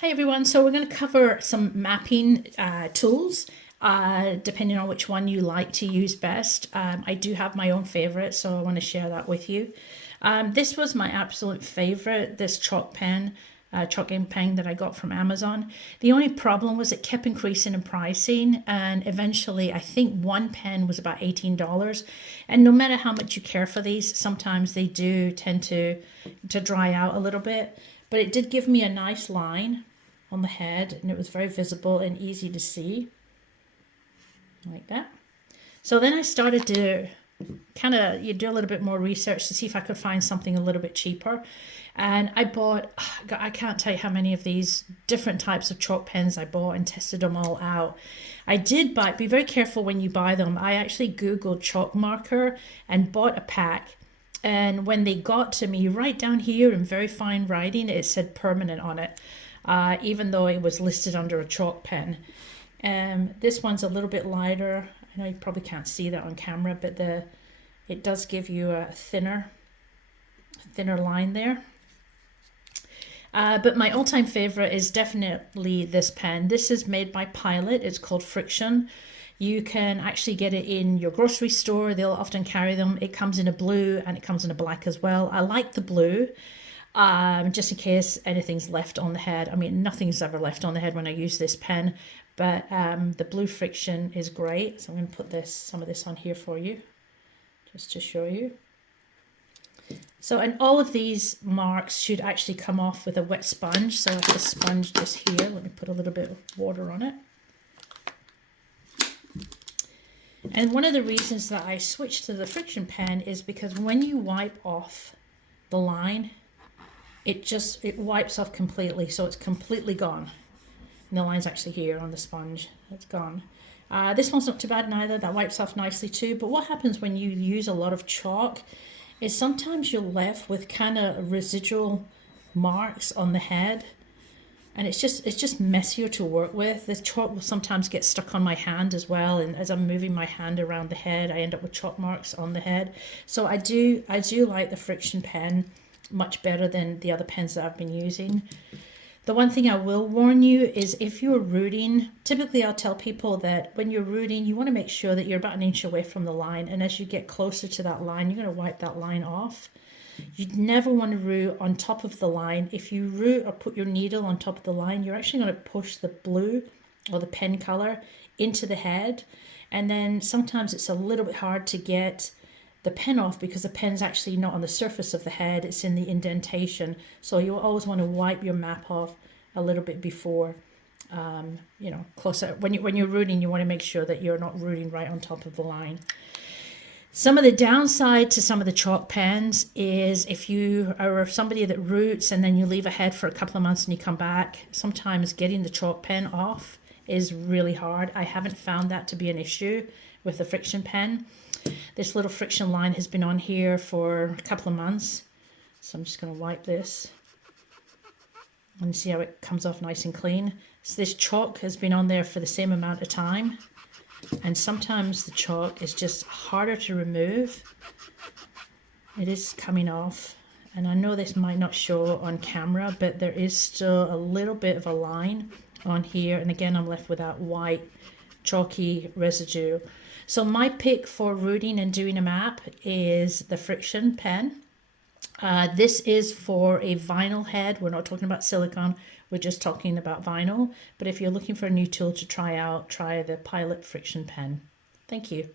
Hey everyone, so we're going to cover some mapping tools depending on which one you like to use best. I do have my own favorite, so I want to share that with you. This was my absolute favorite, this chalk pen, chalk ink pen that I got from Amazon. The only problem was it kept increasing in pricing, and eventually I think one pen was about $18. And no matter how much you care for these, sometimes they do tend to dry out a little bit. But it did give me a nice line on the head, and it was very visible and easy to see, like that. So then I started to you do a little bit more research to see if I could find something a little bit cheaper. And I bought, I can't tell you how many of these different types of chalk pens I bought and tested them all out. I did buy, be very careful when you buy them. I actually Googled chalk marker and bought a pack. And when they got to me, right down here in very fine writing, it said permanent on it, even though it was listed under a chalk pen. This one's a little bit lighter. I know you probably can't see that on camera, but it does give you a thinner line there. But my all-time favorite is definitely this pen. This is made by Pilot. It's called Friction. You can actually get it in your grocery store. They'll often carry them. It comes in a blue and it comes in a black as well. I like the blue, just in case anything's left on the head. I mean, nothing's ever left on the head when I use this pen, but the blue Friction is great. So I'm going to put some of this on here for you, just to show you. So, and all of these marks should actually come off with a wet sponge. So I have the sponge just here. Let me put a little bit of water on it. And one of the reasons that I switched to the Friction pen is because when you wipe off the line, it wipes off completely. So it's completely gone. And the line's actually here on the sponge. It's gone. This one's not too bad neither. That wipes off nicely too. But what happens when you use a lot of chalk is sometimes you're left with kind of residual marks on the head. And it's just messier to work with. The chalk will sometimes get stuck on my hand as well, and as I'm moving my hand around the head, I end up with chalk marks on the head. So I do like the Friction pen much better than the other pens that I've been using. The one thing I will warn you is if you're rooting, typically I'll tell people that when you're rooting, you want to make sure that you're about an inch away from the line, and as you get closer to that line, you're going to wipe that line off. You'd never want to root on top of the line. If you root or put your needle on top of the line, you're actually going to push the blue or the pen color into the head. And then sometimes it's a little bit hard to get the pen off because the pen's actually not on the surface of the head, it's in the indentation. So you always want to wipe your map off a little bit before, closer. When you're rooting, you want to make sure that you're not rooting right on top of the line. Some of the downside to some of the chalk pens is if you are somebody that roots and then you leave a head for a couple of months and you come back, sometimes getting the chalk pen off is really hard. I haven't found that to be an issue with the Friction pen. This little Friction line has been on here for a couple of months. So I'm just going to wipe this and see how it comes off nice and clean. So this chalk has been on there for the same amount of time. And sometimes the chalk is just harder to remove. It is coming off, and I know this might not show on camera, but there is still a little bit of a line on here, and again I'm left with that white chalky residue. So my pick for rooting and doing a map is the Friction pen. This is for a vinyl head. We're not talking about silicone. We're just talking about vinyl. But if you're looking for a new tool to try out, try the Pilot Friction pen. Thank you.